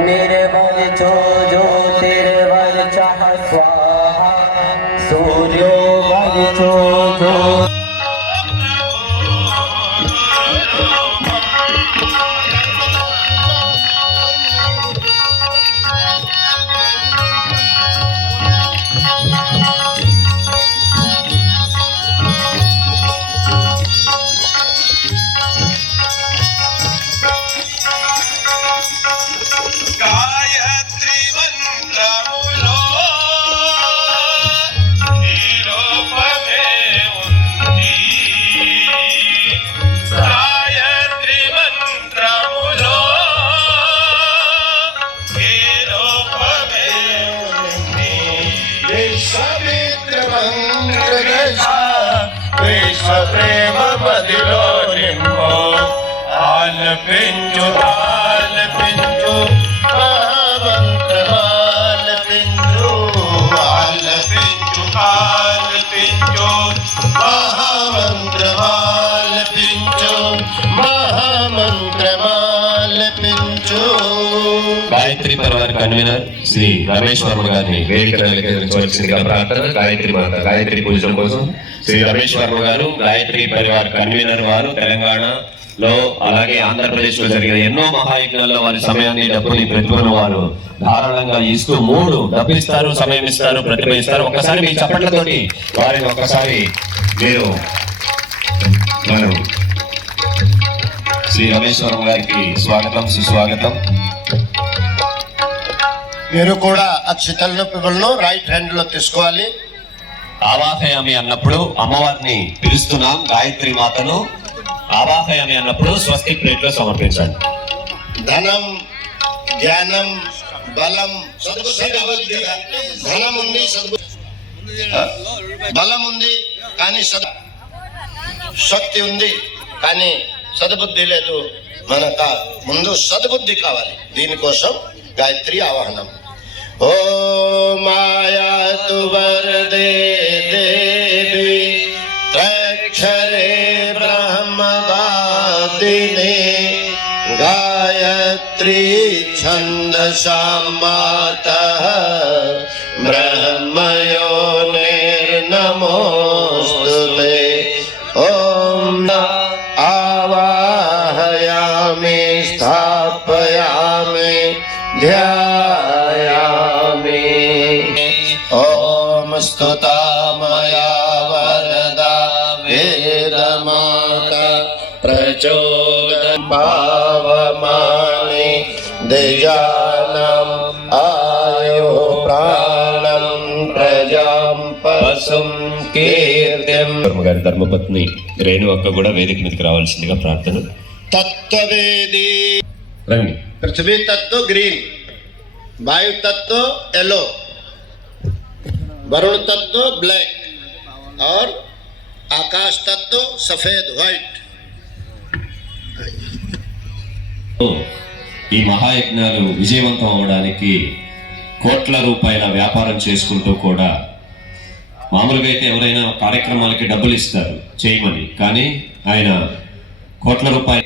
अग्निर्वर्चो ज्योतिर्वर्चः स्वाहा सूर्यो वर्चो ज्योतिर् प्रेम बदिलो निम्बो आलपिंचु आलपिंचु महामंत्र आलपिंचु आलपिंचु आलपिंचु महामंत्र आलपिंचु महामंत्र आलपिंचु गायत्री परिवार कन्वीनर श्री रमेश वर्मा గారిని వేదికలోకి తీసుకువచ్చిందిగా ప్రార్థన గాయత్రి మాత గాయత్రి పూజల కోసం శ్రీ రమేష్ వర్మ గారు గాయత్రి పరివార్ కన్వీనర్ వారు తెలంగాణలో అలాగే ఆంధ్రప్రదేశ్ లో జరిగిన ఎన్నో మహాయజ్ఞాల్లో వారి సమయాన్ని డబ్బుని ప్రతిభను వారు ధారాళంగా ఇస్తూ డబ్బు ఇస్తారు, సమయం ఇస్తారు, ప్రతిభ ఇస్తారు. ఒకసారి మీ చప్పట్లతోటి వారిని ఒకసారి మీరు మనం శ్రీ రమేష్ వర్మ గారికి స్వాగతం సుస్వాగతం. మీరు కూడా అక్షతలను పిల్లలను రైట్ హ్యాండ్ లో తీసుకోవాలి. ఆవాహయామి అన్నప్పుడు అమ్మవారిని పిలుస్తున్నాం. గాయత్రి మాతను ఆవాహయామి అన్నప్పుడు స్వస్తి ప్లేట్ లో సమర్పించండి. ధనం, జ్ఞానం, బలం, ధనం ఉంది, బలం ఉంది కానీ శక్తి ఉంది కానీ సద్బుద్ధి లేదు. మనకు ముందు సద్బుద్ధి కావాలి. దీనికోసం గాయత్రి ఆవాహనం. ओ माया तु वरदे देवी त्रक्षरे ब्रह्मवादिने गायत्री छन्दसां मातः ब्रह्मयोनिर्नमोस्तुते. ॐ आवाहयामि स्थापयामि ध्यायामि. ओम स्तुता मया वरदा वेदमाता प्रचोदन पावमानि देजानम् आयो प्राणं प्रजां पशुं कीर्तिं. గారి ధర్మపత్ని రేణు అక్క కూడా వేదిక మీదకి రావాల్సిందిగా ప్రార్థన. तत्ववेदी రండి. पृथ्वी तत्व ग्रीन, वायु तत्व येलो, वरुण तत्व ब्लैक और आकाश तत्व सफेद व्हाइट. ఈ మహాయజ్ఞాలు విజయవంతం అవడానికి కోట్ల రూపాయల వ్యాపారం చేసుకుంటూ కూడా మామూలుగా అయితే ఎవరైనా కార్యక్రమాలకి డబ్బులు ఇస్తారు చేయమని, కానీ ఆయన కోట్ల రూపాయల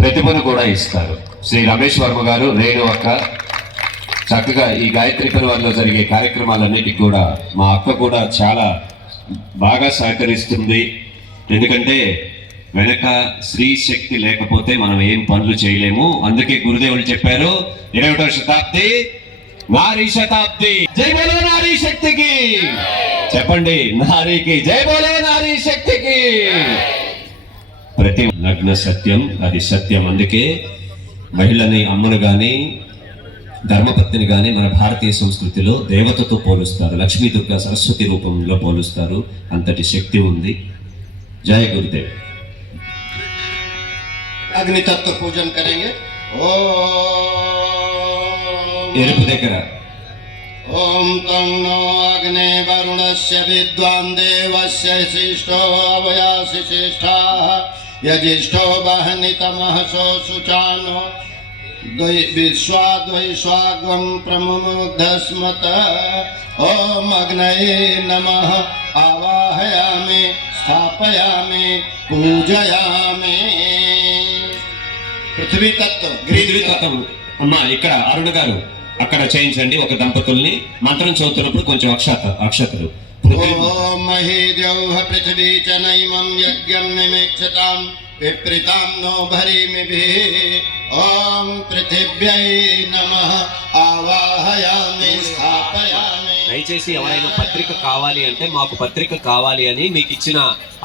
ప్రతిభను కూడా ఇస్తారు. శ్రీ రమేష్ వర్మ గారు, రేణు అక్క చక్కగా ఈ గాయత్రి పరివారంలో జరిగే కార్యక్రమాలన్నిటికీ కూడా మా అక్క కూడా చాలా బాగా సహకరిస్తుంది. ఎందుకంటే వెనక స్త్రీ శక్తి లేకపోతే మనం ఏం పనులు చేయలేము. అందుకే గురుదేవులు చెప్పారు 21వ శతాబ్ది నారీ శతాబ్ది. జై బోలో నారీ శక్తికి. చెప్పండి, నారీకి జై బోలో నారీ శక్తికి. ప్రతి నగ్న సత్యం, అది సత్యం. అందుకే మహిళని, అమ్మను గాని ధర్మపత్నిని గాని మన భారతీయ సంస్కృతిలో దేవతతో పోలుస్తారు. లక్ష్మీ దుర్గా సరస్వతి రూపంలో పోలుస్తారు. అంతటి శక్తి ఉంది. జయ గురుదేవ్. अग्नि तत्व पूजन करेंगे. एरुपु దగ్గర ओम तं नो अग्ने वरुणस्य विद्वान् देवस्य शिष्टो अवयासि श्रेष्ठाः यजिष्ठो वह्नितमः सुचानो विश्वाद्वैश्वाग्वं प्रमुग्धस्मत. ओम अग्नये नमः आवाहयामि स्थापयामि पूजयामि. पृथ्वी तत्व, पृथ्वी तत्व అమ్మా ఇక్కడ అరుణ గారు అక్కడ చేయించండి ఒక దంపతుల్ని. మంత్రం చదువుతున్నప్పుడు కొంచెం అక్షతలు. ఓం మహీ ద్యౌః పృథివీ చ నైమం యజ్ఞం నిమిక్షతాం విప్రీతాం నో భరీమిభిః. ఓం పృథివ్యై నమః ఆవాహయామి స్థాపయామి. దయచేసి ఎవరైనా పత్రిక కావాలి అంటే మాకు పత్రిక కావాలి అని మీకు ఇచ్చిన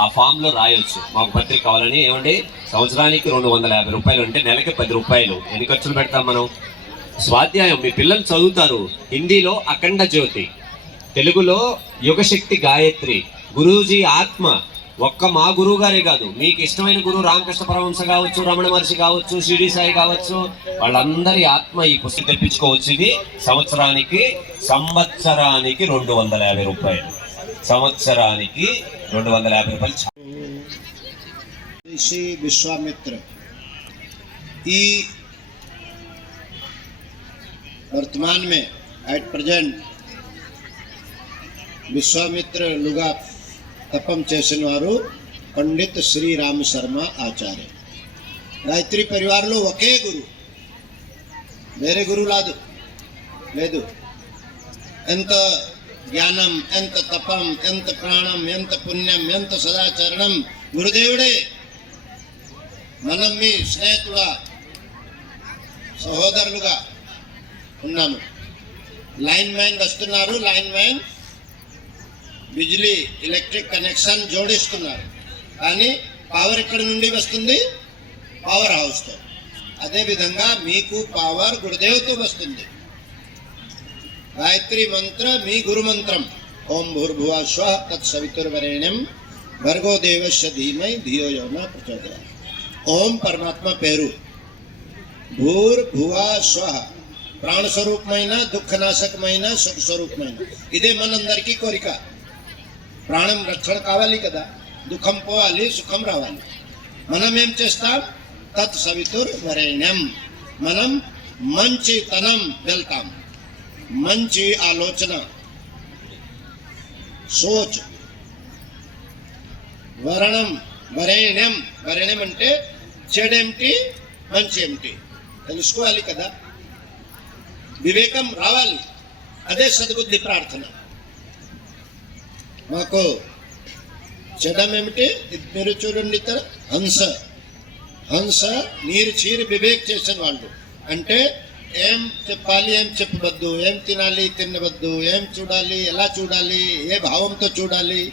ఆ ఫామ్ లో రాయొచ్చు. మాకు పత్రిక కావాలని. ఏమండి, సంవత్సరానికి 250 రూపాయలు అంటే నెలకి 10 రూపాయలు. ఎన్ని ఖర్చులు పెడతాం మనం? స్వాధ్యాయం మీ పిల్లలు చదువుతారు. హిందీలో అఖండ జ్యోతి, తెలుగులో యుగశక్తి గాయత్రి, గురూజీ ఆత్మ. ఒక్క మా గురువు గారే కాదు, మీకు ఇష్టమైన గురువు రామకృష్ణ పరమహంస కావచ్చు, రమణ మహర్షి కావచ్చు, షిరిడి సాయి కావచ్చు, వాళ్ళందరి ఆత్మ ఈ పుస్తకం తెప్పించుకోవచ్చు. ఇది సంవత్సరానికి 250 రూపాయలు. సంవత్సరానికి 250 రూపాయలు. ऋषि विश्वामित्र ई वर्तमान में एट प्रेजेंट విశ్వామిత్రులుగా తపం చేసిన వారు పండిత్ శ్రీరామ శర్మ ఆచార్య. గాయత్రి పరివారంలో ఒకే గురు, వేరే గురువు లేదు. ఎంత జ్ఞానం, ఎంత తపం, ఎంత ప్రాణం, ఎంత పుణ్యం, ఎంత సదాచరణం గురుదేవుడే. మనం మీ స్నేహితుడా, సహోదరులుగా ఉన్నాము. లైన్ మ్యాన్ వస్తున్నారు, లైన్ మ్యాన్ బిజిలీ ఎలక్ట్రిక్ కనెక్షన్ జోడిస్తున్నారు. కానీ పవర్ ఎక్కడి నుండి వస్తుంది? పవర్ హౌస్తో. అదేవిధంగా మీకు పవర్ గురుదేవుతో వస్తుంది. గాయత్రి మంత్ర మీ గురు మంత్రం. ఓం భూర్భువః స్వః తత్సవితుర్వరేణ్యం భర్గో దేవస్య ధీమహి ధియో యో నః ప్రచోదయాత్. ఓం పరమాత్మ పేరు. భూర్భువః స్వః ప్రాణ స్వరూపమైన, దుఃఖనాశకమైన, సుఖ స్వరూపమైన. ఇదే మనందరికీ కోరిక. ప్రాణం రక్షణ కావాలి కదా, దుఃఖం పోవాలి, సుఖం రావాలి. మనం ఏం చేస్తాం? తత్ సవితుర్వరేణ్యం. మనం మంచితనం వెళ్తాం. మంచి ఆలోచన, సోచ్. వరణం వరేణ్యం. వరేణ్యం అంటే చెడేమిటి, మంచి ఏమిటి తెలుసుకోవాలి కదా, వివేకం రావాలి. అదే సద్బుద్ధి ప్రార్థన. మాకు చెడం ఏమిటి? మీరు చూడండి, హంస నీరు చీరి వివేక్ చేసిన వాళ్ళు. అంటే ఏం చెప్పాలి, ఏం చెప్పవద్దు, ఏం తినాలి, తినవద్దు, ఏం చూడాలి, ఎలా చూడాలి, ఏ భావంతో చూడాలి,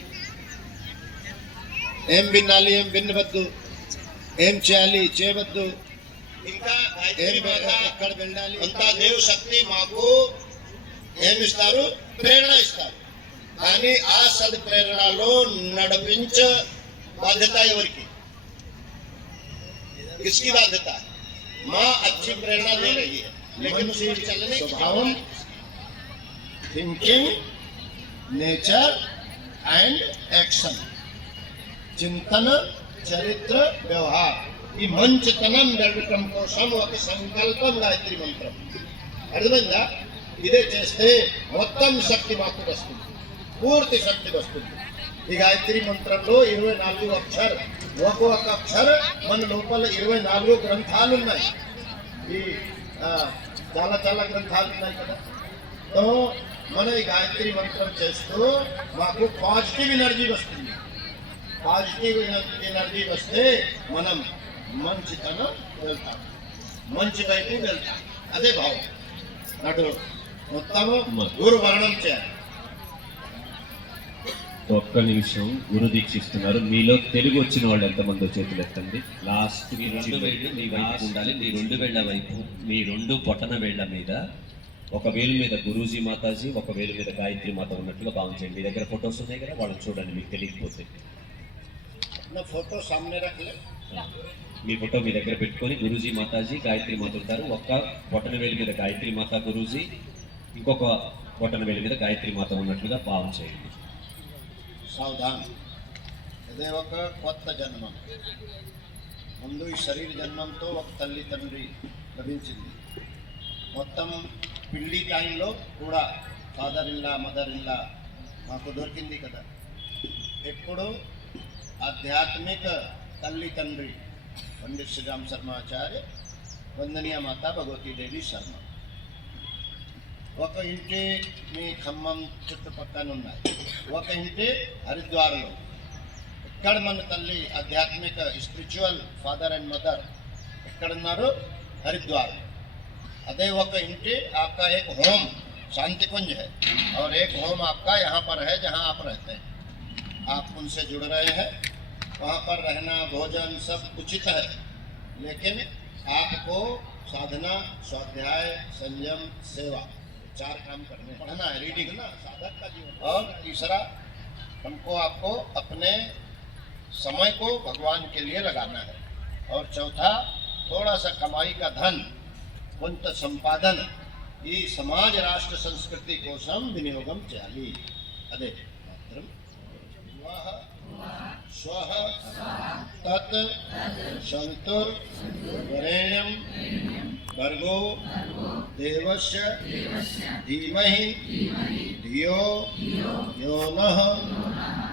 ఏం వినాలి, ఏం వినవద్దు, ఏం చేయాలి, చేయవద్దు, ఇంకా ఎక్కడ వెళ్ళాలి, అంతా దేవు శక్తి మాకు ఏమిస్తారు? ప్రేరణ ఇస్తారు. కానీ ఆ సద్ప్రేరణలో నడిపించ బాధ్యత ఎవరికి? किसकी बाध्यता? माँ अच्छी प्रेरणा दे रही है, लेकिन उसकी चलने की स्वभाव, थिंकिंग, नेचर एंड एक्शन, चिंतन, चरित्र, व्यवहार. ఈ మంచితనం జరగటం కోసం ఒక సంకల్పం గాయత్రి మంత్రం. అర్థమైందా? ఇదే చేస్తే మొత్తం శక్తి మాకు వస్తుంది, పూర్తి శక్తి వస్తుంది. ఈ గాయత్రి మంత్రంలో 24 అక్షరాలు. ఒక్కొక్క అక్షర మన లోపల 24 గ్రంథాలు ఉన్నాయి. ఈ చాలా గ్రంథాలు ఉన్నాయి కదా. సో మన ఈ గాయత్రి మంత్రం చేస్తూ మాకు పాజిటివ్ ఎనర్జీ వస్తుంది. పాజిటివ్ ఎనర్జీ వస్తే మనం మంచితనం వెళ్తాం, మంచి వైపు వెళ్తాం. అదే భావం. అటు మొత్తము గురు వర్ణం చేయాలి. ఒక్క నిమిషం. గురు దీక్షిస్తున్నారు. మీలో తెలుగు వచ్చిన వాళ్ళు ఎంతమంది చేతులు ఎత్తండి. లాస్ట్ మీ 2 వేళ్ళు మీ వైపు ఉండాలి. మీ 2 వేళ్ల వైపు, మీ 2 బొటన వేళ్ల మీద ఒక వేలు మీద గురూజీ మాతాజీ, ఒక వేలు మీద గాయత్రి మాత ఉన్నట్లుగా భావించండి. మీ దగ్గర ఫొటోస్ ఉన్నాయి కదా, వాళ్ళని చూడండి. మీకు తెలియకపోతే ఫోటో సామ్నే రఖలే. మీ ఫోటో మీ దగ్గర పెట్టుకొని గురూజీ మాతాజీ, గాయత్రి మాత ఉంటారు. ఒక్క బొటన వేలు మీద గాయత్రి మాత గురూజీ, ఇంకొక బొటన వేలు మీద గాయత్రి మాత ఉన్నట్లుగా భావం చేయండి. సావధాన్. ఇదే ఒక కొత్త జన్మం. ముందు ఈ శరీర జన్మంతో ఒక తల్లి తండ్రి లభించింది. మొత్తం పిల్లి టైంలో కూడా ఫాదర్ ఇల్లా, మదర్ ఇల్లా మాకు దొరికింది కదా. ఎప్పుడు ఆధ్యాత్మిక తల్లి తండ్రి పండిత్ శ్రీరామ శర్మ ఆచార్య వందనీయ మాత భగవతి దేవి శర్మ. ఒక ఇంటి మీ ఖమ్మం చుట్టుపక్కన ఉన్నాయి, ఒక ఇంటి హరిద్వార్లో. ఇక్కడ మన తల్లి ఆధ్యాత్మిక స్పిరిచువల్ ఫాదర్ అండ్ మదర్ ఎక్కడున్నారు? हरिद्वार. अदे वो इंटे आपका एक होम शांति कुंज है और एक होम आपका यहाँ पर है जहाँ आप रहते हैं. आप उनसे जुड़ रहे हैं, वहाँ पर रहना भोजन सब उचित है, लेकिन आपको साधना, स्वाध्याय, संयम, सेवा 4 काम करने, पढ़ना है, रीडिंग ना साधक का जीवन. और तीसरा हमको आपको अपने समय को भगवान के लिए लगाना है. और चौथा थोड़ा सा कमाई का धन కొంత సంపాదన ఈ సమాజ రాష్ట్ర సంస్కృతి కోసం వినియోగం చేయాలి. అదే మాత్రం వాహ స్వహ తత్ సవితుర్ వరేణ్యం భర్గో దేవస్య ధీమహి ధియో యో నః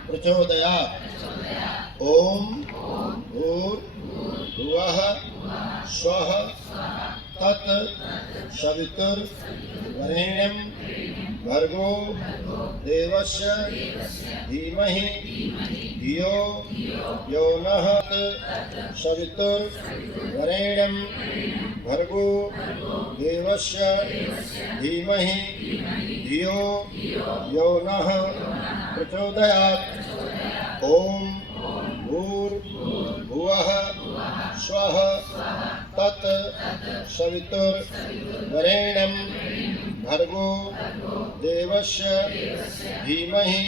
ప్రచోదయాత్. ఓం భూర్భువః స్వః तत् सवितुर्वरेण्यं भर्गो देवस्य धीमहि धियो यो नः. सवितुर्वरेण्यं भर्गो देवस्य धीमहि धियो यो नः प्रचोदयात्. ओम भूर्भुवः स्वः तत् सवितुर्वरेण्यं भर्गो देवस्य धीमहि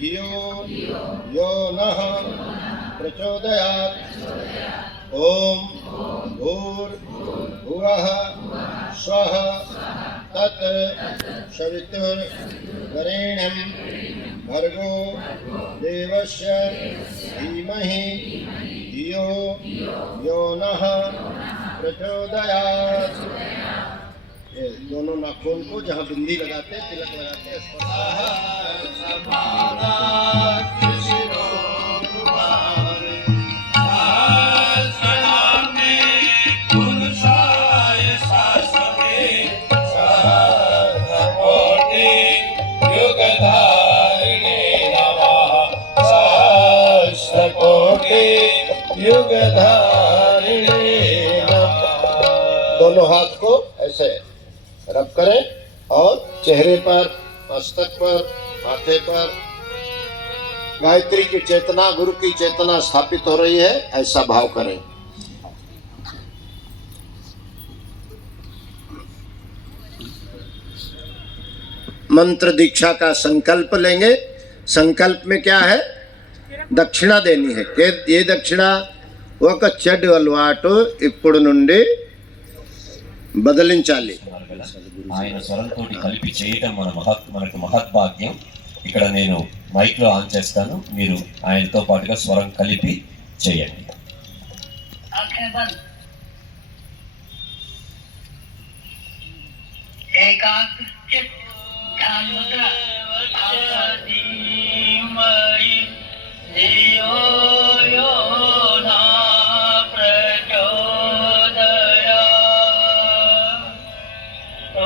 धियो यो नः प्रचोदयात्. ओम भूर्भुवः स्वः तत् सवितुर्वरेण्यं भर्गो देवस्य धीमहि धियो यो नः प्रचोदयात्. ये दोनों नाखून को जहाँ बिंदी लगाते तिलक लगाते दोनों हाथ को ऐसे रब करें और चेहरे पर, मस्तक पर, माथे पर गायत्री की चेतना, गुरु की चेतना स्थापित हो रही है, ऐसा भाव करें. मंत्र दीक्षा का संकल्प लेंगे. संकल्प में क्या है? దక్షిణ దేని है. ఏ దక్షిణ? ఒక చెడు అలవాటు ఇప్పుడు నుండి బదిలించాలి. ఆయన స్వరంతో కలిపి చేయడం మనకు మహద్భాగ్యం. ఇక్కడ నేను మైక్ లో ఆన్ చేస్తాను, మీరు ఆయనతో పాటుగా స్వరం కలిపి చేయండి. धियो यो नः प्रचोदयात्.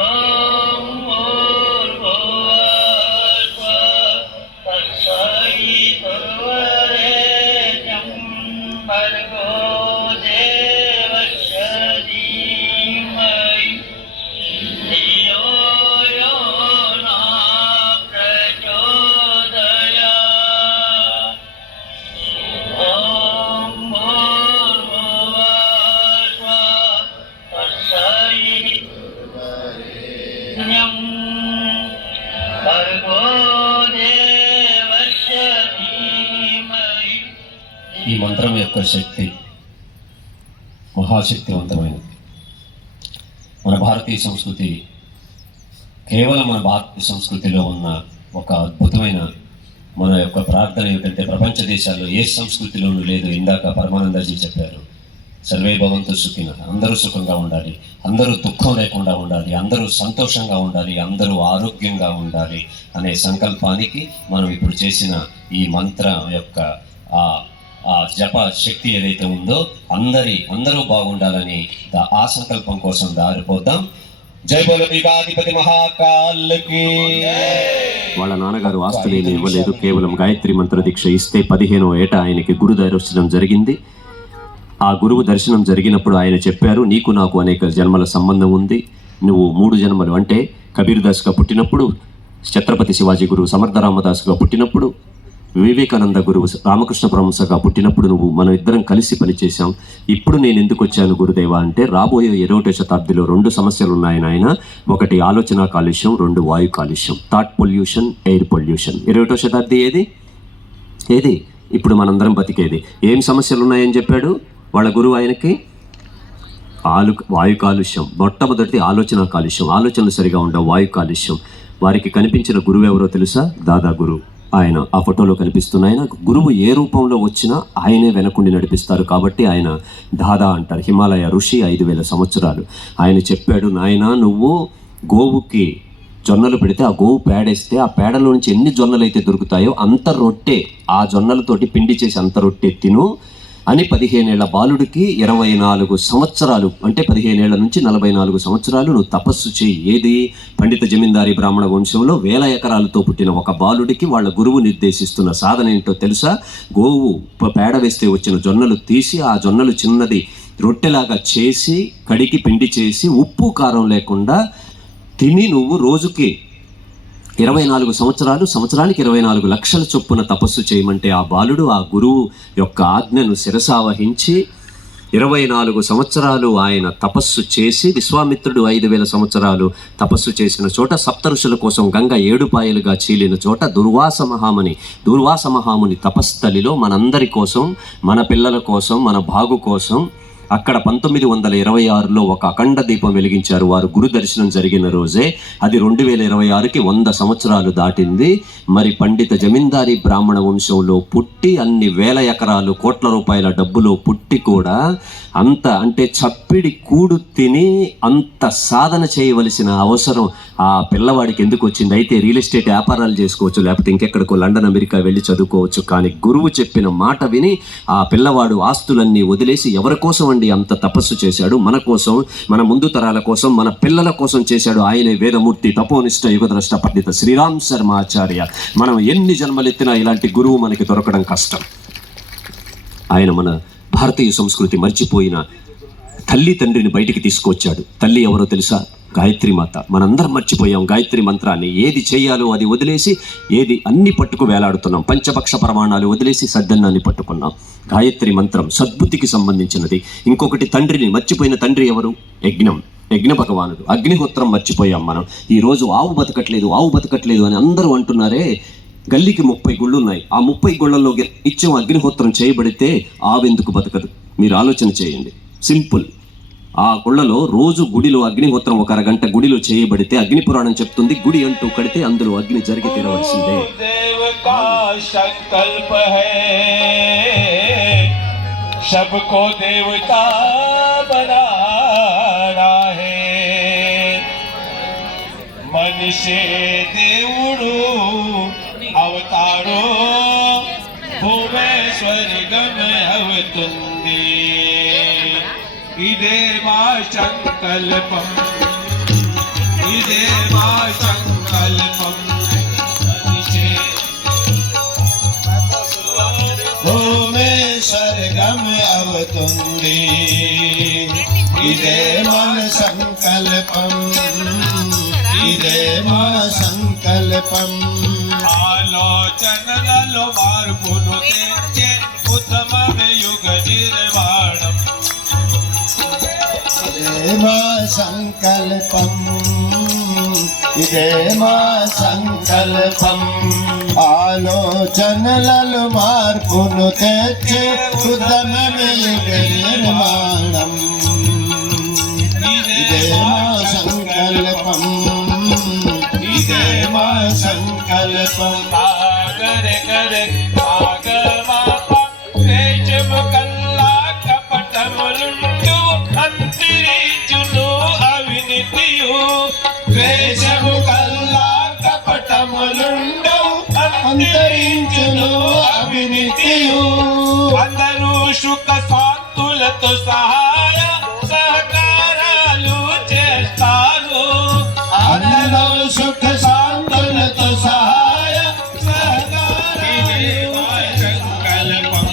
ॐ भूर्भुवः तत्सवितुर्वरेण्यं भर्गो देवस्य धीमहि धियो यो नः प्रचोदयात्. ఈ మంత్రం యొక్క శక్తి మహాశక్తివంతమైనది. మన భారతీయ సంస్కృతి కేవలం మన భారతీయ సంస్కృతిలో ఉన్న ఒక అద్భుతమైన మన యొక్క ప్రార్థన ఏమిటంటే ప్రపంచ దేశాల్లో ఏ సంస్కృతిలోనూ లేదు. ఇందాక పరమానందజీ చెప్పారు, సర్వే భవంతు సుఖిన, అందరూ సుఖంగా ఉండాలి, అందరూ దుఃఖం లేకుండా ఉండాలి, అందరూ సంతోషంగా ఉండాలి, అందరూ ఆరోగ్యంగా ఉండాలి అనే సంకల్పానికి మనం ఇప్పుడు చేసిన ఈ మంత్ర యొక్క ఆ ఆ జప శక్తి ఏదైతే ఉందో అందరూ బాగుండాలని ఆ సంకల్పం కోసం దారిపోద్దాం. జై బోలో పీఠాధిపతి మహాకాల్కి. వాళ్ళ నాన్నగారు ఆస్తులేమి ఇవ్వలేదు, కేవలం గాయత్రి మంత్ర దీక్ష ఇస్తే 15వ ఏట ఆయనకి గురు దర్శనం జరిగింది. ఆ గురువు దర్శనం జరిగినప్పుడు ఆయన చెప్పారు, నీకు నాకు అనేక జన్మల సంబంధం ఉంది. నువ్వు 3 జన్మలు అంటే కబీర్ దాస్గా పుట్టినప్పుడు, ఛత్రపతి శివాజీ గురువు సమర్థ రామదాస్గా పుట్టినప్పుడు, వివేకానంద గురువు రామకృష్ణ పరమహంసగా పుట్టినప్పుడు మనం ఇద్దరం కలిసి పనిచేశాం. ఇప్పుడు నేను ఎందుకు వచ్చాను గురుదేవా అంటే, రాబోయే 20వ శతాబ్దిలో 2 సమస్యలు ఉన్నాయని ఆయన. ఒకటి ఆలోచన కాలుష్యం, 2 వాయు కాలుష్యం, థాట్ పొల్యూషన్, ఎయిర్ పొల్యూషన్. 20వ శతాబ్ది ఏది ఇప్పుడు మనందరం బతికేది. ఏం సమస్యలు ఉన్నాయని చెప్పాడు వాళ్ళ గురువు ఆయనకి? వాయు కాలుష్యం. మొట్టమొదటి ఆలోచన కాలుష్యం, ఆలోచనలు సరిగా ఉండవు, వాయు కాలుష్యం. వారికి కనిపించిన గురువు ఎవరో తెలుసా? దాదా గురువు. ఆయన ఆ ఫోటోలో కనిపిస్తున్న ఆయన. గురువు ఏ రూపంలో వచ్చినా ఆయనే వెనకుండి నడిపిస్తారు కాబట్టి ఆయన దాదా అంటారు. హిమాలయ ఋషి, 5000 సంవత్సరాలు. ఆయన చెప్పాడు, నాయనా నువ్వు గోవుకి జొన్నలు పెడితే ఆ గోవు పేడేస్తే ఆ పేడలో నుంచి ఎన్ని జొన్నలు అయితే దొరుకుతాయో అంత రొట్టె, ఆ జొన్నలతోటి పిండి చేసి అంత రొట్టె తిను అని 15 ఏళ్ల బాలుడికి 24 సంవత్సరాలు అంటే 15 ఏళ్ల నుంచి 44 సంవత్సరాలు నువ్వు తపస్సు చేయి. ఏది? పండిత జమీందారీ బ్రాహ్మణ వంశంలో 1000 ఎకరాలతో పుట్టిన ఒక బాలుడికి వాళ్ళ గురువు నిర్దేశిస్తున్న సాధన ఏంటో తెలుసా? గోవు పేడ వేస్తే వచ్చిన జొన్నలు తీసి ఆ జొన్నలు చిన్నది రొట్టెలాగా చేసి కడిగి పిండి చేసి ఉప్పు కారం లేకుండా తిని నువ్వు రోజుకి 24 సంవత్సరాలు, సంవత్సరానికి 24 లక్షల చొప్పున తపస్సు చేయమంటే ఆ బాలుడు ఆ గురువు యొక్క ఆజ్ఞను శిరసావహించి 24 సంవత్సరాలు ఆయన తపస్సు చేసి, విశ్వామిత్రుడు 5000 సంవత్సరాలు తపస్సు చేసిన చోట, సప్తఋషుల కోసం గంగ 7 పాయలుగా చీలిన చోట దుర్వాస మహాముని తపస్థలిలో మనందరి కోసం, మన పిల్లల కోసం, మన బాగు కోసం అక్కడ 1926లో ఒక అఖండ దీపం వెలిగించారు. వారు గురు దర్శనం జరిగిన రోజే. అది 2026కి 100 సంవత్సరాలు దాటింది. మరి పండిత జమీందారీ బ్రాహ్మణ వంశంలో పుట్టి అన్ని 1000 ఎకరాలు కోట్ల రూపాయల డబ్బులో పుట్టి కూడా అంత అంటే చప్పిడి కూడు తిని అంత సాధన చేయవలసిన అవసరం ఆ పిల్లవాడికి ఎందుకు వచ్చింది? అయితే రియల్ ఎస్టేట్ వ్యాపారాలు చేసుకోవచ్చు, లేకపోతే ఇంకెక్కడికో లండన్, అమెరికా వెళ్ళి చదువుకోవచ్చు. కానీ గురువు చెప్పిన మాట విని ఆ పిల్లవాడు ఆస్తులన్నీ వదిలేసి ఎవరి కోసం అండి అంత తపస్సు చేశాడు? మన కోసం, మన ముందు తరాల కోసం, మన పిల్లల కోసం చేశాడు. ఆయనే వేదమూర్తి, తపోనిష్ట, యుగద్రష్ట పండిత శ్రీరామ్ శర్మ ఆచార్య. మనం ఎన్ని జన్మలెత్తినా ఇలాంటి గురువు మనకి దొరకడం కష్టం. ఆయన మన భారతీయ సంస్కృతి మర్చిపోయిన తల్లి తండ్రిని బయటికి తీసుకొచ్చాడు. తల్లి ఎవరో తెలుసా? గాయత్రి మాత. మనందరం మర్చిపోయాం గాయత్రి మంత్రాన్ని. ఏది చేయాలో అది వదిలేసి ఏది అన్ని పట్టుకు వేలాడుతున్నాం. పంచపక్ష ప్రమాణాలు వదిలేసి సద్దన్నాన్ని పట్టుకున్నాం. గాయత్రి మంత్రం సద్బుద్ధికి సంబంధించినది. ఇంకొకటి తండ్రిని మర్చిపోయిన తండ్రి ఎవరు? యజ్ఞ భగవానుడు. అగ్నిహోత్రం మర్చిపోయాం మనం. ఈరోజు ఆవు బతకట్లేదు అని అందరూ అంటున్నారే. గల్లీకి 30 గుళ్ళు ఉన్నాయి. ఆ 30 గుళ్ళల్లో ఇచ్చం అగ్నిహోత్రం చేయబడితే ఆవెందుకు బతకదు? మీరు ఆలోచన చేయండి. సింపుల్. ఆ గుళ్ళలో రోజు గుడిలో అగ్నిహోత్రం 1 అరగంట గుడిలో చేయబడితే అగ్ని పురాణం చెప్తుంది, గుడి అంటూ కడితే అందులో అగ్ని జరిగి తీరవలసిందే. संकल्प है सबको देवता बनाना है मन से దేవుడు అవతారో భువనేశ్వరిగమ అవుతుంది ఇదే మా సంకల్పం స్వర్గం అవుతుంది ఇదే మన సంకల్పం ఆలోచనలలో మార్పును తెచ్చే ఉత్తమ యుగ నిర్మాణం ఇదే మా సంకల్పం ఆలోచనలలో మార్పును తెచ్చే ఉత్తమ యుగ నిర్మాణం ఇదే మా సంకల్పం ఆగర ఆగమాప వేషము కల్లా కపటములుండు అంతరించును అవినీతియు వేషము కల్లా కపటములుండు అంతరించును అవినీతియు. అందరూ సుఖ శాంతులతో సహాయ సహకారాలు చేస్తారు. అందరూ సుఖ శాంతులతో సహాయ సహకారాలు. సంకల్పం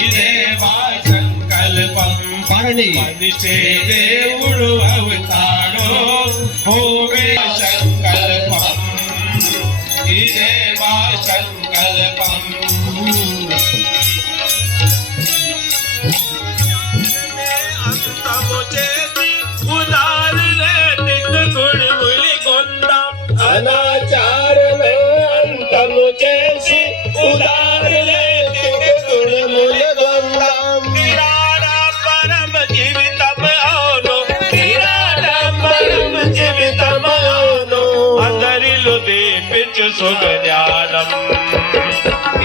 ఇదే మా సంకల్పం. మనిషే దేవుడు అవుతాడు. భూమి సంకల్పం ఇదే మా సంకల్పం. అంతము చేసి ఉదారులేటికి గుడుగులి కొందాం. అనాచారమే అంతము చేసి ఉదారులేటికి గుడుములు కొందాం. విరాటం పరమ జీవితం అవును. విరాటం పరమ జీవితం అవును. అందరిలో దీపించు సుఖ జ్ఞానం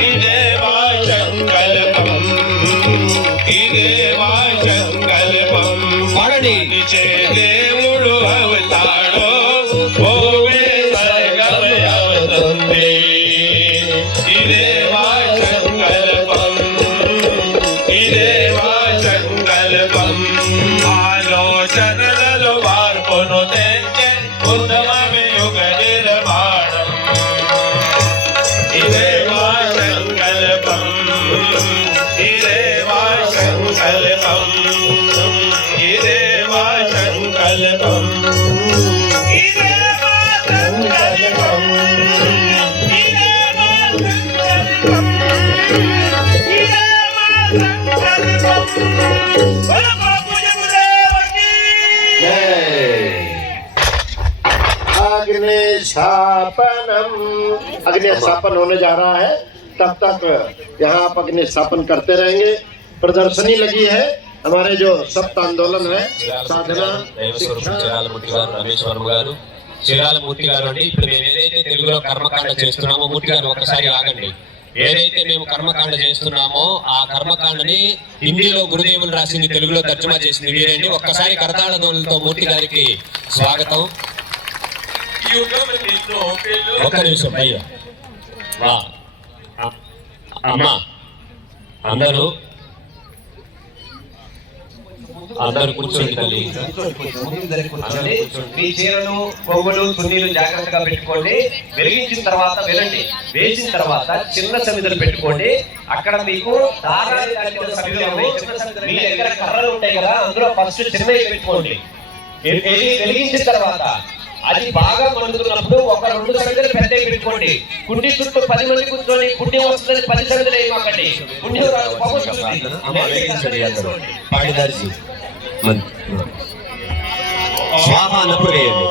ఇదే మా సంకల్పం. ఇదే మా సంకల్పం. మనిషే దేవుడు అవుతాడు. భూమి స్వర్గమవుతుంది. ఇదే మా సంకల్పం. ఇదే మా సంకల్పం. ఆలోచనలలో మార్పును తెచ్చే ఉత్తమమే యుగ నిర్మాణం. ఇదే మా సంకల్పం. ఇదే మా సంకల్పం. ఇదే మా సంకల్పం. ఇదే మా సంకల్పం. ఇదే మా సంకల్పం. ఇదే మా సంకల్పం. బల బాబు జముదేవకి अग्नि स्थापनम. अग्नि स्थापन होने जा रहा है. तब तक यहाँ आप अग्नि स्थापन करते रहेंगे. प्रदर्शनी लगी है. हमारे जो सप्त आंदोलन है साधना शिक्षा. చీరాలమూర్తి గారు, రమేష్ వర్మ గారు, చీరాలమూర్తి గారు అండి. ఇప్పుడు మేము ఏదైతే తెలుగులో కర్మకాండ చేస్తున్నామో, మూర్తి గారు ఒక్కసారి ఆగండి. ఏదైతే మేము కర్మకాండ చేస్తున్నామో ఆ కర్మకాండని హిందీలో గురుదేవులు రాసింది తెలుగులో తర్జుమా చేసింది వీరండి. ఒక్కసారి కరతాళ ధ్వనులతో మూర్తి గారికి స్వాగతం. ఒక్క నిమిషం అయ్యో. వా అమ్మా, అందరూ కూర్చోండి తల్లి. మీ చీరలు పొగులు చున్నీలు జాగ్రత్తగా పెట్టుకోండి. వెలిగించిన తర్వాత వినండి. వేసిన తర్వాత చిన్న సమిధులు పెట్టుకోండి. అక్కడ మీకు దారాలు కట్టిన సమిధులు ఉన్నాయి. మీ దగ్గర కర్రలు ఉంటాయి కదా, అందులో ఫస్ట్ చిన్నవి పెట్టుకోండి. వెలిగించిన తర్వాత అది బాగా మండుతున్నప్పుడు ఒక 2 సమిధులు పెద్దవి పెట్టుకోండి. కుండి చుట్టూ 10 మంది కూర్చొని పుణ్యం వస్తుందని 10 సమిధులు వేయమాకండి. పుణ్యం రాదు, పొగ వస్తుంది. పాడిదారి స్వాహ అన్నప్పుడు వేయండి.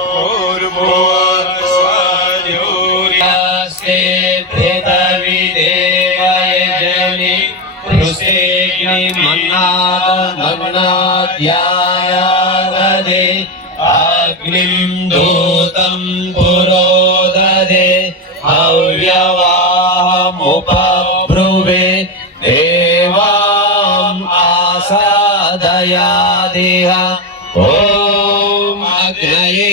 అగ్నిం దూతం పురోదదే హవ్యవాహముపబ్రువే దేవాం ఆసాదయాదిహ. ఓం అగ్నయే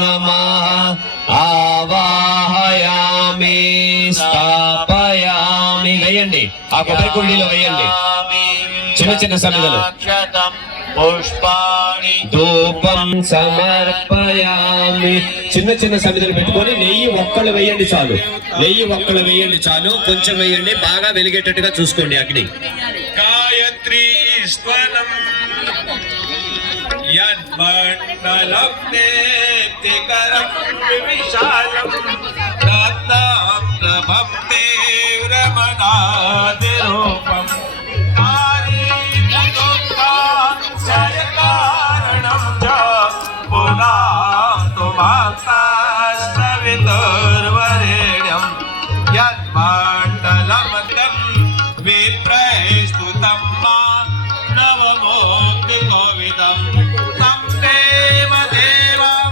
నమః. ఆవాహయామి స్థాపయామి. వేయండి, ఆ కొబ్బరి కుండీలో వేయండి. చిన్న చిన్న సమిధలు. పుష్పాణి ధూపం సమర్పయామి. చిన్న చిన్న సమిధలు పెట్టుకొని నెయ్యి ఒక్కలు వేయండి చాలు. నెయ్యి ఒక్కలు వేయండి చాలు. కొంచెం వేయండి, బాగా వెలిగేటట్టుగా చూసుకోండి అగ్ని. గాయత్రీ స్వనం యన్మండలం దేప్తికరం విశాలం రత్నం ప్రభం తీవ్రమనాదిరూపం. ర్వరేణ్యం యన్మండలమదం విప్రస్తుతం మా నవమోక్తి కోవిదం. తం దేవ దేవం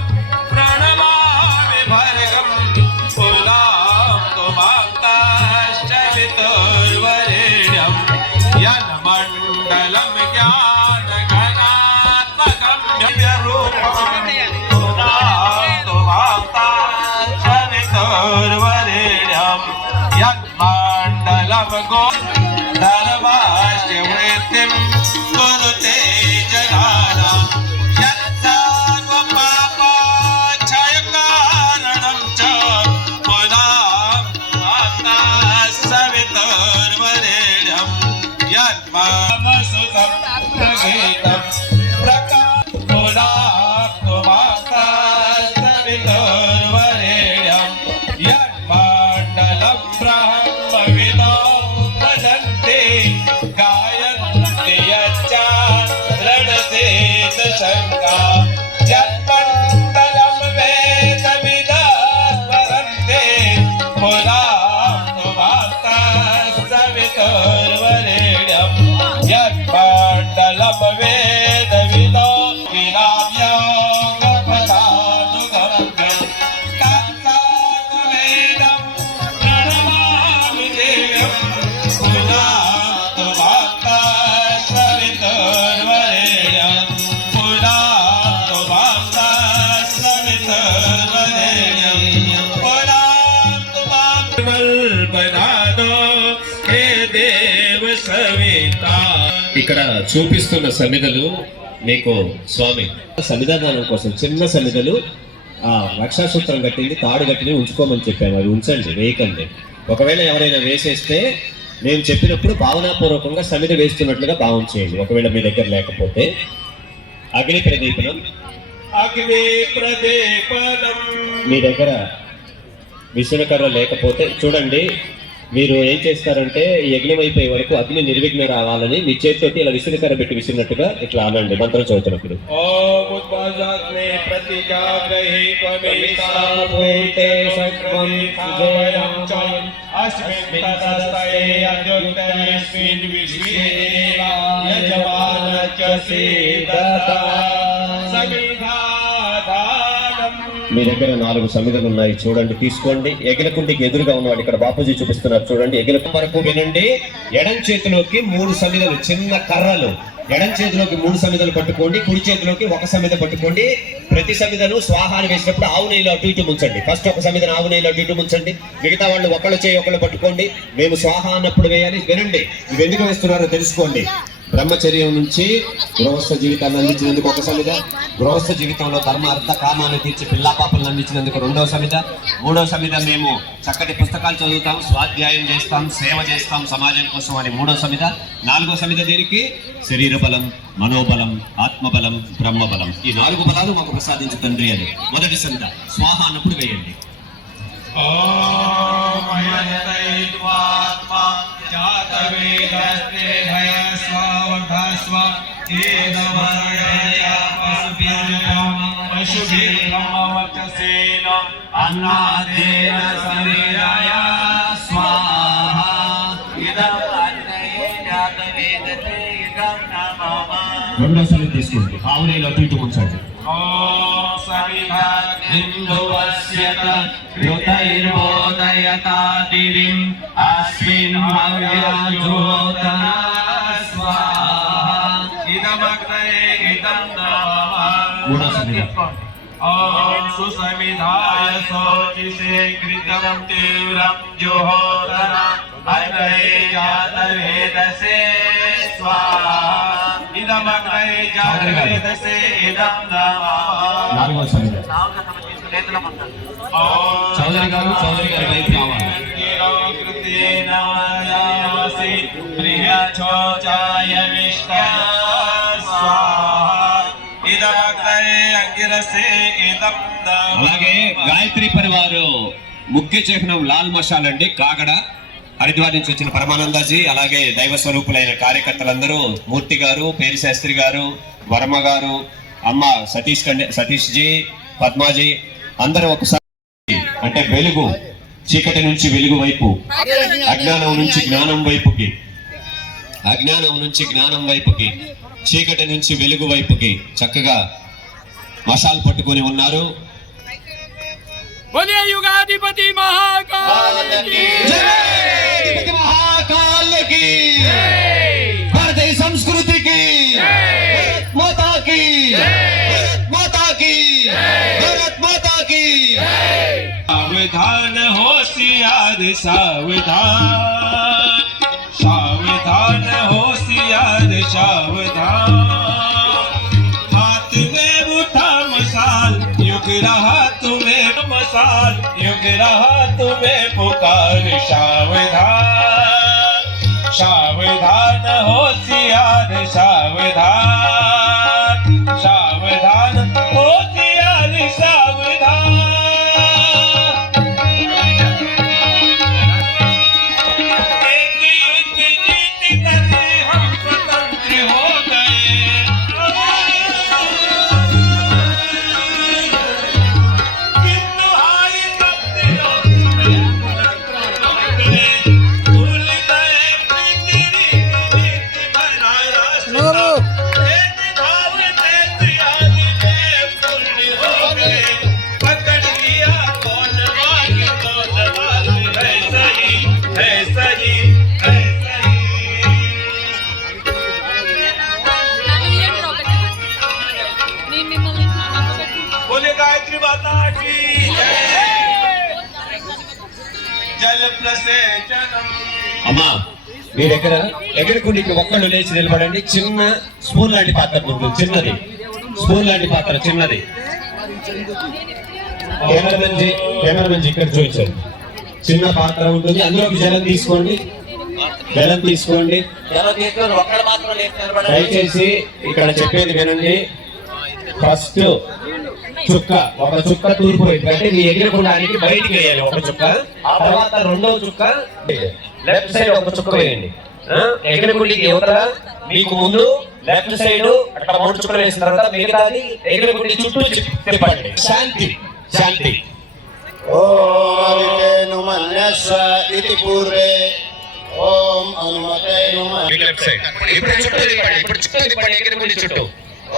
ప్రణమామి భర్గం పులాం తుమాకాశ్చలితోర్వరేణ్యం యన్మండలం జ్ఞానఘనాత్మకం రూపం పులాం తుమా कामगो धर्मास्य वृत्तिं कुरुते जनानां यत्सर्वपापक्षयकारणं च पुनः माता सवितुर्वरेण्यं यन्मामसु संप्रगीतं प्रकाशो माता सवितुर्वरेण्यं यन्मण्डलं ब्रह्मविदो वदन्ति गायन्ति यच्च दृढते शङ्का यन्मण्डलं वेदविदः स्मरन्ति पुराणो माता सवितुर्वरेण्यं यन्मण्डलं वेदविदो विराम्योगपदानुगमनं तत्सामवेदं प्रणमामि देव्यं पुराणो माता सवितुर्वरेण्यं पुराणो माता सवितुर्वरेण्यं पुराणो माता बना दो हे देव सविता। ఇక్కడ చూపిస్తున్న సమిధలు మీకు స్వామి సమిధాదానం కోసం చిన్న సమిధలు రక్షాసూత్రం కట్టింది, తాడు కట్టింది ఉంచుకోమని చెప్పాము. అవి ఉంచండి, వేయకండి. ఒకవేళ ఎవరైనా వేసేస్తే నేను చెప్పినప్పుడు భావనాపూర్వకంగా సమిధ వేస్తున్నట్లుగా భావం చేయండి. ఒకవేళ మీ దగ్గర లేకపోతే అగ్ని ప్రదీపనం, అగ్ని ప్రదీపనం మీ దగ్గర విసనకర్ర లేకపోతే చూడండి, మీరు ఏం చేస్తారంటే ఈ యజ్ఞం అయిపోయే వరకు అగ్ని నిర్విఘ్న రావాలని మీ చేతితోటి ఇలా విసనకర్ర పెట్టి విసిరినట్టుగా ఇట్లా అనండి మంత్రం చదువుతున్నప్పుడు. ఓం ఉద్భాజాగ్నే ప్రతిజాగ్రహే త్వమేతాభూతే సర్వం సుజయం చ అస్మిన్ తదస్తయే అద్యుత్తరేస్మిన్ విశ్వే యజమానశ్చ సేదతా సమిధాదానం. మీ దగ్గర 4 సమిధలు ఉన్నాయి, చూడండి, తీసుకోండి. ఎగిలకుంటికి ఎదురుగా ఉన్నాడు ఇక్కడ బాపూజీ చూపిస్తున్నారు, చూడండి. ఎగిలకం వరకు వినండి. ఎడం చేతిలోకి 3 సమిధలు, చిన్న కర్రలు. ఎడం చేతిలోకి 3 సమిధలు పట్టుకోండి, కుడి చేతిలోకి 1 సమిధ పట్టుకోండి. ప్రతి సమిధను స్వాహాన్ని వేసినప్పుడు ఆవు నెయ్యిలో అటు ఇటు ముంచండి. ఫస్ట్ ఒక సమిధను ఆవు నెయ్యిలో అటు ఇటు ముంచండి. మిగతా వాళ్ళు ఒకళ్ళు చేయి ఒకళ్ళు పట్టుకోండి. మేము స్వాహ అన్నప్పుడు వేయాలి. వినండి, ఇవి ఎందుకు వేస్తున్నారో తెలుసుకోండి. బ్రహ్మచర్యం నుంచి గృహస్థ జీవితాన్ని అందించినందుకు 1 సమిధ, గృహస్థ జీవితంలో ధర్మ అర్థ కామాన్ని తీర్చి పిల్లా పాపలను అందించినందుకు 2వ సమిధ, 3వ సమిధ మేము చక్కటి పుస్తకాలు చదువుతాం, స్వాధ్యాయం చేస్తాం, సేవ చేస్తాం సమాజం కోసం అని 3వ సమిధ. 4వ సమిధ దేనికి? శరీర బలం, మనోబలం, ఆత్మబలం, బ్రహ్మబలం. ఈ 4 బలాలు మాకు ప్రసాదించు తండ్రి అని. మొదటి సమిధ స్వాహ అన్నప్పుడు వేయండి. ఓం అయతైత్వాత్మా జాతవేదస్తే భయస్వావధస్వ ఏదవర్ణయాపస్భ్యం పశుభిర్మవచసేన అన్నాదేన శరీరాయ స్వాహా ఇదం అగ్నయే జాతవేదతే ఇదం నమః. 2వ సమిధ తీసుకోండి, ఆవు నెయ్యిలో అటు ఇటు ముంచండి. ఓం సవిధానిందువస్యత ృతైర్బోధయతాదిరిం అస్మిన్ హవ్యాజోతన స్వాహా ఇదమగ్నయే ఇదం నమః. 3వ సమిధ ఓం సుసవిధాయ శోచిషే కృతం తీవ్రం జుహోతన అగ్నయే జాతవేదసే స్వాహా ఇదమగ్నయే జాతవేదసే ఇదం నమః. 4వ సమిధ చౌదరి గారు వైపు రావాలి. అలాగే గాయత్రి పరివారు ముఖ్య చిహ్నం లాల్ మషాల్ అండి, కాగడ. హరిద్వార్ నుంచి వచ్చిన పరమానందాజీ, అలాగే దైవ స్వరూపులైన కార్యకర్తలందరూ, మూర్తి గారు, పేరి శాస్త్రి గారు, వర్మ గారు, అమ్మ సతీష్ జీ, పద్మాజీ, అందరూ ఒకసారి అంటే వెలుగు, చీకటి నుంచి వెలుగు వైపు, అజ్ఞానం నుంచి జ్ఞానం వైపుకి, అజ్ఞానం నుంచి జ్ఞానం వైపుకి, చీకటి నుంచి వెలుగు వైపుకి చక్కగా మషాల్ పట్టుకొని ఉన్నారు. बोलिए युगाधिपति महाकाल की జై మహాకాల్ కి, భారతీయ సంస్కృతి కి, మాతా కి, మాతా కి, భారత్ మాతా కి. सावधान होशियार सावधान सावधान हाथ में उठा मसाल युग रहा तुम्हें मसाल युग रहा तुम्हें पुकार सावधान सावधान होशियार सावधान सावधान होशियार सावधान एक युद्ध जीत कर हम स्वतंत्र हो गए किंतु हार कब्तियों भूल गए प्रीति रीति भरा रास्ता एक भाव देश आदि में पूर्ण हो गए पकड़ लिया कौन बाग कौन बात है सही है सही है सही बोले गायत्री माता की जय जल प्रसेचनम అమ్మా మీ దగ్గర ఎగరకుండికి ఒక్కళ్ళు లేచి నిలబడండి. చిన్న స్పూన్ లాంటి పాత్ర ఉంటుంది, చిన్నది స్పూన్ లాంటి పాత్ర చిన్నది. కెమెరామెన్ ఇక్కడ చూపించండి. చిన్న పాత్ర ఉంటుంది, అందులోకి జలం తీసుకోండి. జలం తీసుకోండి. దయచేసి ఇక్కడ చెప్పేది వినండి. ఫస్ట్ చుక్క, ఒక చుక్క తూర్పు వైపు అంటే నీ ఎగిరకుండానికి బయటికి వేయాలి ఒక చుక్క. ఆ తర్వాత రెండవ చుక్క లెఫ్ట్ సైడ్ ఒక చుక్క వేయండి. ఎగిరకుండికి యువతల మీకు ముందు లెఫ్ట్ సైడ్ అట్లా 3 చుక్కలు వేసిన తర్వాత మిగతాది ఎగిరకుండి చుట్టూ తిప్పండి. శాంతి శాంతి. ఓం అనుమన్యస్వ ఇతి పూర్వే ఓం అనుమతే నమః. లెఫ్ట్ సైడ్ ఇప్పుడు చుట్టూ తిప్పండి. ఇప్పుడు చుట్టూ తిప్పండి ఎగిరకుండి చుట్టూ.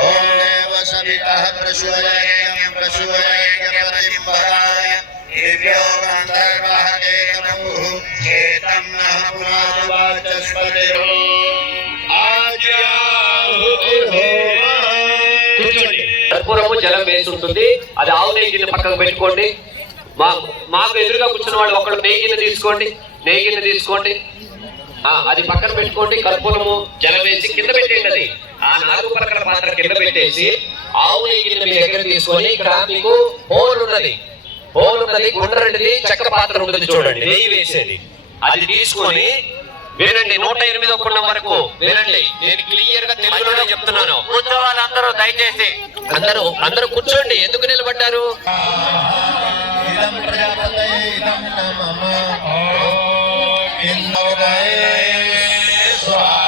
ఓం దేవ సవితః ప్రసూయయం ప్రసూయయం ప్రతింబరాయ దివ్యో గంధర్వః నమః ఏతం నః పునర్వాచస్పతే కూర్చోండి. కర్పూరము జలం వేసి ఉంటుంది, అది ఆవు నెయ్యిని పక్కకు పెట్టుకోండి. మాకు ఎదురుగా కూర్చున్న వాళ్ళు ఒకళ్ళు నెయ్యిని తీసుకోండి. అది పక్కన పెట్టుకోండి. కర్పూరము జలం వేసి కింద పెట్టేయండి. అది ఆ 4 పక్కల పాత్ర కింద పెట్టేసి ఆవు నెయ్యిని మీ దగ్గర తీసుకొని ఇక్కడ మీకు హోల్ ఉన్నది గుండ్రటిది చెక్క పాత్ర ఉంటుంది చూడండి, నెయ్యి వేసేది. అది తీసుకొని వినండి. 108వ కుండం వరకు వినండి. నేను క్లియర్ గా తెలుగులోనే చెప్తున్నాను. కూర్చోవాలి అందరూ, దయచేసి అందరూ కూర్చోండి. ఎందుకు నిలబడ్డారు? ఇదం ప్రజాపతయే ఇదం నమః ఇంద్రాయ స్వాహా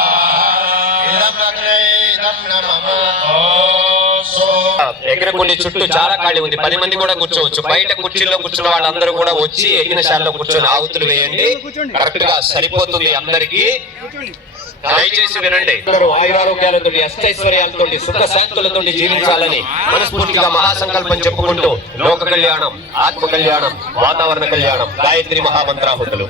ఇదం అగ్నయే ఇదం నమః ఎగిరకుండి చుట్టూ చాలా ఖాళీ ఉంది, 10 మంది కూడా కూర్చోవచ్చు. బయట కుర్చీలో కూర్చున్న వాళ్ళందరూ కూడా వచ్చి యజ్ఞశాలలో కూర్చొని ఆహుతులు వేయండి. కరెక్ట్ గా సరిపోతుంది అందరికి. దయచేసి వినండి. అందరూ ఆయురారోగ్యాలతో అష్టైశ్వర్యాలతో సుఖ శాంతులతో జీవించాలని మనస్ఫూర్తిగా మహాసంకల్పం చెప్పుకుంటూ లోక కళ్యాణం, ఆత్మ కళ్యాణం, వాతావరణ కళ్యాణం, గాయత్రి మహామంత్రాహుతులు.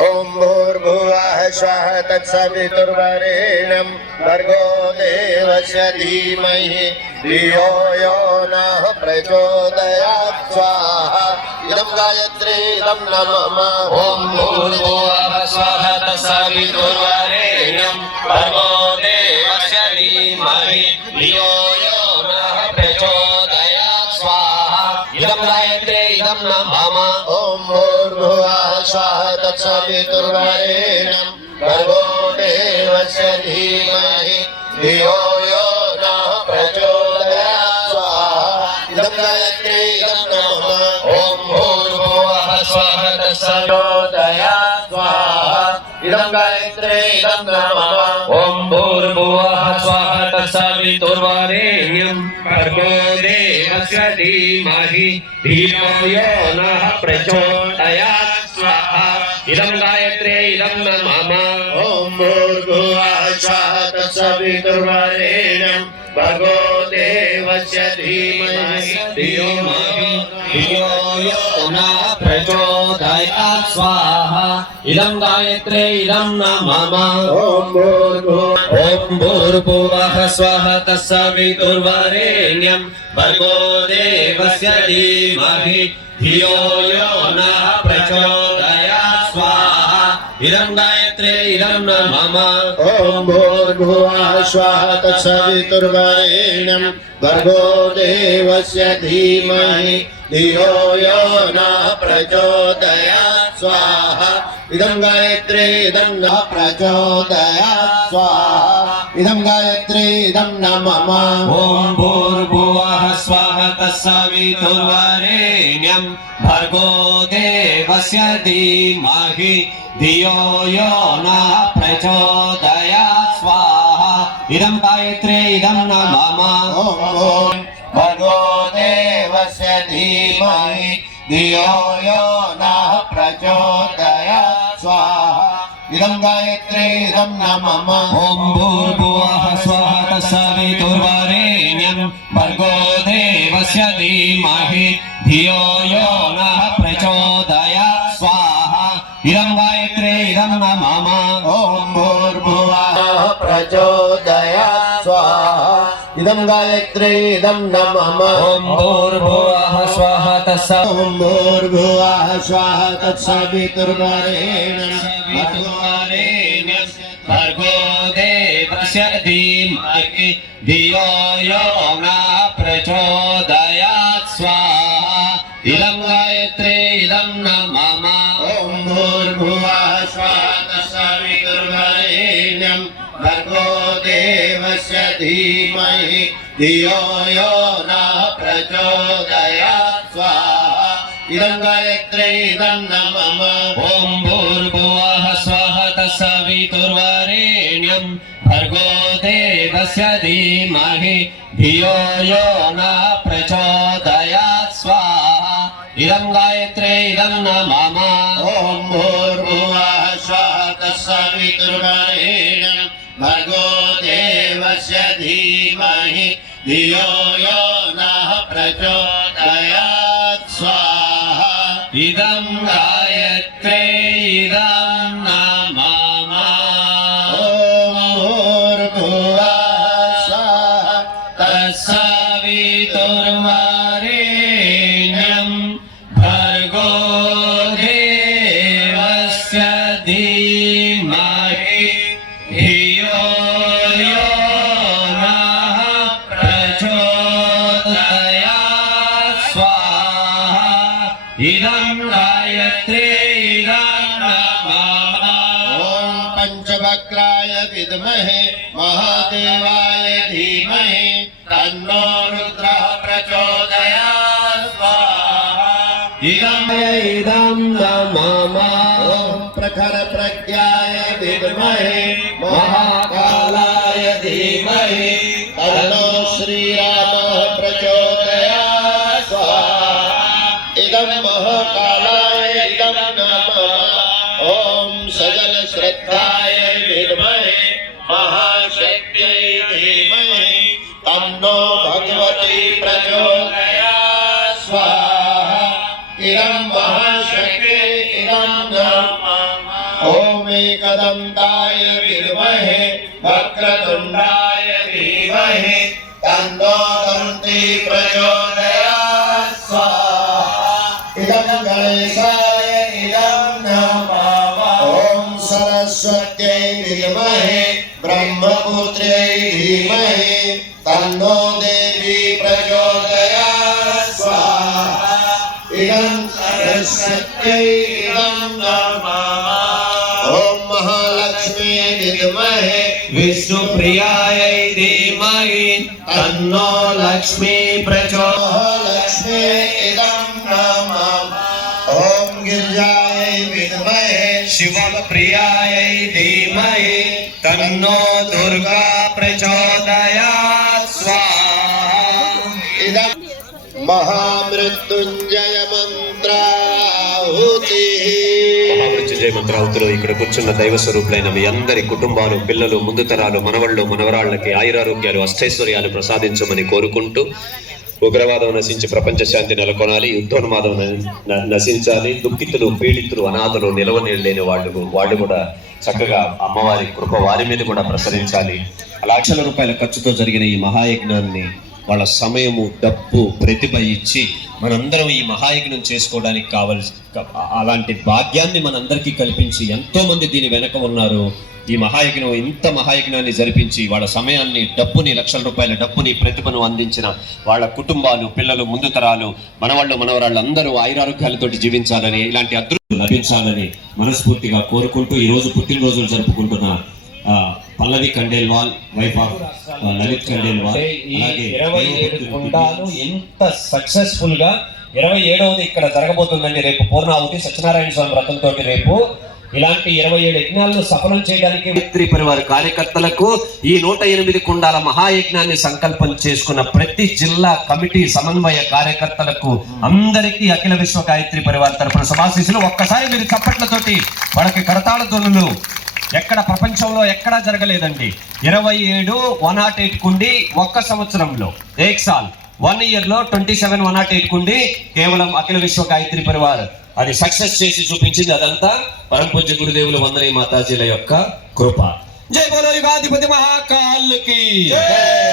ఓం భూర్భువః స్వః తత్సవితుర్వరేణ్యం భర్గో దేవస్య ధీమహి ధియో యో నః ప్రచోదయాత్ స్వాహా ఇదం గాయత్రీ ఇదం నమః. ఓం భూర్భువః స్వః తత్సవితుర్వరేణ్యం భర్గో దేవస్య ధీమహి ధియో యో నః ప్రచోదయాత్ స్వాహా ఇదం గాయత్రీ ఇదం నమః. ఓం భూర్భువః స్వః తత్సవితుర్వరేణ్యం భర్గో దేవస్య ధీమహి ధియో యో నః ప్రచోదయాత్ స్వాహా ఇదం గాయత్రీ ఇదం నమః. ఓం భూర్భువః స్వః తత్సవితుర్వరేణ్యం స్వాహా ఇదం గాయత్రీ ఇదం నమః. ఓం భూర్భువః స్వః తత్సవితుర్వరేణ్యం భర్గో దేవస్య ధీమహి ధియో యో నః ప్రచోదయాత్ స్వాహా ఇదం గాయత్రీ ఇదం నమః. ఓం భూర్భువః స్వః తత్సవితుర్వరేణ్యం భర్గో దేవస్య ధీమహి ధియో యో నః ప్రచోదయాత్ స్వాహా ఇదం గాయత్రీ ఇదం నమః. ఓం భూర్భువః స్వః తత్సవితుర్వరేణ్యం భర్గో దేవస్య ధీమహి ధియో యో నః ప్రచోదయాత్ స్వాహా ఇదం గాయత్రీ गायत्रे इदं न मम ॐ भूर्भुवः स्वः तत्सवितुर्वरेण्यं भर्गो देवस्य धीमहि धियो यो नः प्रचोदयात् स्वाहा इदं गायत्रे इदं न प्रचोदयात् स्वाहा इदं गायत्रे इदं न मम ॐ भूर्भुवः स्वः तत्सवितुर्वरेण्यं भर्गो देवस्य धीमहि धियो यो नः प्रचोदयात् स्वाहा इदं गायत्रे इदं न मम ॐ भर्गो देवस्य धीमहि धियो यो नः प्रचोदयात् स्वाहा इदं गायत्रे इदं न मम ॐ भूर्भुवः स्वः तत्सवितुर्वरेण्यं भर्गो देवस्य धीमहि धियो यो नः प्रचोदयात् स्वाहा इदं गायत्रे इदं न मम ॐ भूर्भुवः प्रचोदयात् स्वाहा इदं गायत्रे इदं न मम ॐ भूर्भुवः स्वः ॐ भूर्भुवः स्वः तत्सवितुर्वरेण्यं भर्गो देवस्य धीमहि धियो यो नः प्रचोदयात् स्वाहा इदं गायत्रे इदं न मम ॐ भूर्भुवः स्वः तत्सवितुर्वरेण्यं भर्गो देवस्य धीमहि धियो यो नः प्रचोदयात् स्वाहा इदं गायत्रे इदं न मम ॐ भूर्भुवः स्वः तत्सवितुर्वरेण्यं भर्गो देवस्य धीमहि धियो यो नः प्रचोदयात् स्वाहा इदं गायत्रे इदं न मम ॐ भूर्भुवः स्वः तत्सवितुर्वरेण्यं भर्गो देवस्य धीमहि धियो यो नः प्रचोदयात् स्वाहा इदं गायत्रे इदं न मम ॐ भूर्भुवः स्वः तत्सवितुर्वरेण्यं भर्गो देवस्य धीमहि धियो यो नः प्रचोदयात् स्वाहा इदं गायत्रे इदं न मम ॐ पंचवक्राय विद्महे महादेवाय धीमहि तन्नो रुद्रः प्रचोदयात् स्वाहा इदं न मम ॐ प्रखर प्रज्ञाय विद्महे महाकालाय धीमहि तन्नो श्रीरामः प्रचोदयात् स्वाहा इदं महाकालाय इदं न मम ॐ सजल श्रद्धाय विद्महे महाशक्त्यै धीमहि तन्नो भगवती प्रचोदयात् स्वाहा इदं महाशक्त्यै इदं न मम ॐ एकदन्ताय विद्महे वक्रतुण्डाय धीमहि तन्नो दन्ती प्रचोदयात् स्वाहा इदं गणेशाय इदं न मम ॐ सरस्वत्यै विद्महे ब्रह्मपुत्र्यै धीमहि तन्नो देवी प्रचोदयात् स्वाहा इदं सरस्वत्यै इदं न मम ॐ महालक्ष्मी विद्महे विष्णुप्रियायै धीमहि तन्नो लक्ष्मी महालक्ष्मी इदं न मम ॐ गिरिजायै विद्महे शिवप्रियायै धीमहि तन्नो दुर्गा प्रचोदयात् स्वाहा इदं महामृत्युञ्जय मन्त्राहुतिः మహామృత్యుంజయ మంత్రావతిలో ఇక్కడ కూర్చున్న దైవ స్వరూపులైన మీ అందరి కుటుంబాలు, పిల్లలు, ముందు తరాలు, మనవళ్ళు, మనవరాళ్ళకి ఆయురారోగ్యాలు, అష్టైశ్వర్యాలు ప్రసాదించమని కోరుకుంటూ, ఉగ్రవాదం నశించి ప్రపంచ శాంతి నెలకొనాలి, యుద్ధోన్మాదం నశించాలి, దుఃఖితులు, పీడితులు, అనాథలు, నిలవలేని వాళ్ళు కూడా చక్కగా అమ్మవారి కృప వారి మీద కూడా ప్రసరించాలి. లక్షల రూపాయల ఖర్చుతో జరిగిన ఈ మహాయజ్ఞాన్ని వాళ్ళ సమయము, డబ్బు, ప్రతిభ ఇచ్చి మనందరం ఈ మహాయజ్ఞం చేసుకోవడానికి అలాంటి భాగ్యాన్ని మనందరికీ కల్పించి ఎంతో మంది దీని వెనక ఉన్నారు. ఈ మహాయజ్ఞం, ఇంత మహాయజ్ఞాన్ని జరిపించి వాళ్ళ సమయాన్ని, డబ్బుని, లక్షల రూపాయల డబ్బుని, ప్రతిభను అందించిన వాళ్ళ కుటుంబాలు, పిల్లలు, ముందు తరాలు, మనవాళ్ళు, మనవరాళ్ళు అందరూ ఆయురారోగ్యాలతోటి జీవించాలని, ఇలాంటి అదృష్టం లభించాలని మనస్ఫూర్తిగా కోరుకుంటూ ఈరోజు పుట్టినరోజులు జరుపుకుంటున్న పల్లవి ఖండేల్వాల్, వైఫ్ ఆఫ్ లలిత్ ఖండేల్వాల్, అలాగే 27 కుండాలు ఎంత సక్సెస్ఫుల్ గా 27వది ఇక్కడ జరగబోతుందండి. రేపు పూర్ణాహుతి సత్యనారాయణ స్వామి వ్రతంతో రేపు ఇలాంటి 27 యజ్ఞాలను సఫలం చేయడానికి గాయత్రి పరివార కార్యకర్తలకు ఈ 108 కుండాల మహాయజ్ఞాన్ని సంకల్పం చేసుకున్న ప్రతి జిల్లా కమిటీ సమన్వయ కార్యకర్తలకు అందరికీ అఖిల విశ్వ గాయత్రి పరివార తరపున శుభాశీస్సులు. ఒక్కసారి మీరు చప్పట్లతోటి వాళ్ళకి కరతాళ ధ్వనులు. ఎక్కడ ప్రపంచంలో ఎక్కడా జరగలేదండి. 27 108 కుండి ఒక్క సంవత్సరంలో, ఏక్ సాల్ 1 year లో 27 108 కుండి కేవలం అఖిల విశ్వ గాయత్రి పరివార్ అది సక్సెస్ చేసి చూపించింది. అదంతా పరమపూజ్య గురుదేవులు వందనీ మాతాజీల యొక్క కృప. జై బోలో యుగాధిపతి మహాకాల్ కి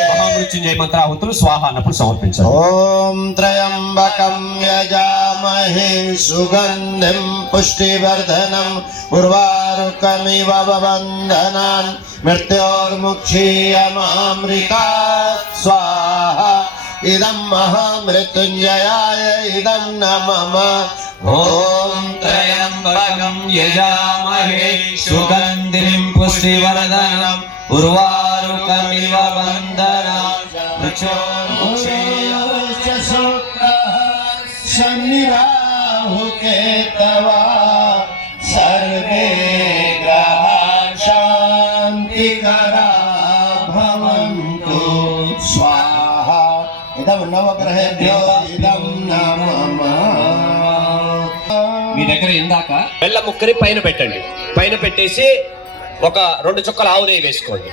మహామృత్యుంజయ మంత్రాహుతులు స్వాహ అన్నప్పుడు సమర్పించారు. ఓం త్రయంబకం యజామహే సుగంధిం పుష్టివర్ధనం ఉర్వారుకమివ బంధనాన్ మృత్యోర్ముక్షీయమామృతాత్ స్వాహ. ఇదం మహామృత్యుంజయాయ ఇదం నమః. ఓం త్రయంబకం యజామహే సుగంధిం పుష్టివర్ధనం ఉర్వారుకమివ బంధనాన్ శనిరాహుకేతవా సర్వే గ్రహా శాంతికరా భవంతు స్వాహ. ఇదం నవగ్రహేభ్యో ఇదం నమః. మీ దగ్గర ఇందాక బెల్ల ముక్కని పైన పెట్టండి. పైన పెట్టేసి ఒక 2 చుక్కలు ఆవు నెయ్యి వేసుకోండి.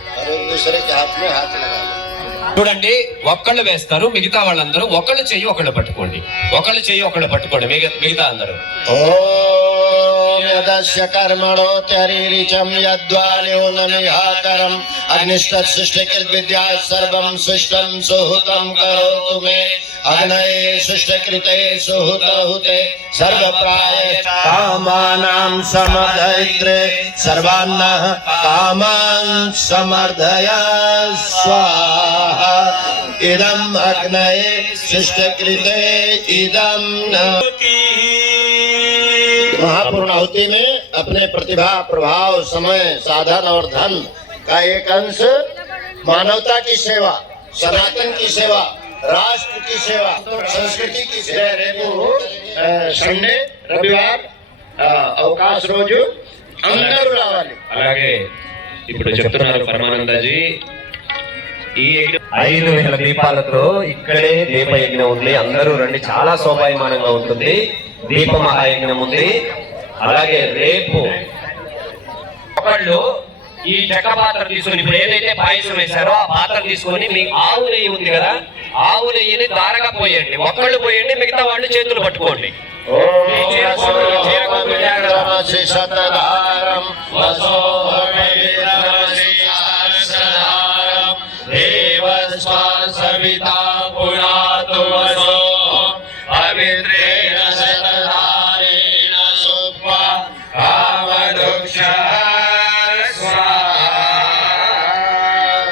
చూడండి, ఒక్కళ్ళు వేస్తారు, మిగతా వాళ్ళందరూ ఒకళ్ళు చెయ్యి ఒకళ్ళు పట్టుకోండి. ఒకళ్ళు చెయ్యి ఒకళ్ళు పట్టుకోండి, మిగతా అందరూ. ఓం యదస్య కర్మణోత్యరిచం యద్వా న్యూనమిహాకరం అగ్నిష్టత్ సృష్టికృత్ విద్యా సర్వం సృష్టం సుహృతం కరోతు మే అగ్నయే సృష్టికృతే సుహృతహుతే సర్వప్రాయ కామానాం సమదైత్రే సర్వాన్నః కామాన్ సమర్ధయ స్వాహ. ఇదం అగ్నయే సృష్టికృతే ఇదం महापूर्णाहुति में अपने प्रतिभा, प्रभाव, समय, साधन और धन का एक अंश मानवता की सेवा, सनातन की सेवा, राष्ट्र की सेवा, संस्कृति की सेवा. రేపు సండే, రవివారం అవకాశ రోజు అందరూ రావాలి. అలాగే ఇప్పుడు చెప్తున్నారు పరమానందజీ, ఈ 5,000 దీపాలతో ఇక్కడే దీపయజ్ఞం ఉంది. అందరూ రండి, చాలా శోభాయమానంగా ఉంటుంది. దీప మహాయజ్ఞం ఉంది. అలాగే రేపు ఒకళ్ళు ఈ చెక్క పాత్ర తీసుకొని, ఇప్పుడు ఏదైతే పాయసం వేశారో ఆ పాత్ర తీసుకొని, మీ ఆవు నెయ్యి ఉంది కదా, ఆవు నెయ్యిని దారగా పోయండి. ఒకళ్ళు పోయండి, మిగతా వాళ్ళు చేతులు పట్టుకోండి. సవితా పురాతు వసో అవిద్రేణ శతధారేణ సుప్ప కామదుక్ష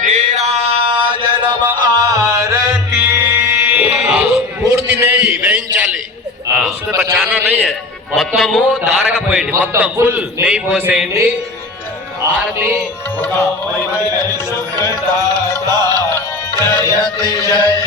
నీరాజనమ ఆరతి. పూర్తి నెయ్యి వేయించాలి, उसमें बचाना नहीं है. మొత్తము దారగా పోయండి, మొత్తం ఫుల్ నెయ్యి పోసేయండి. ఆరతి ఒక 10 మంది జయతి జయ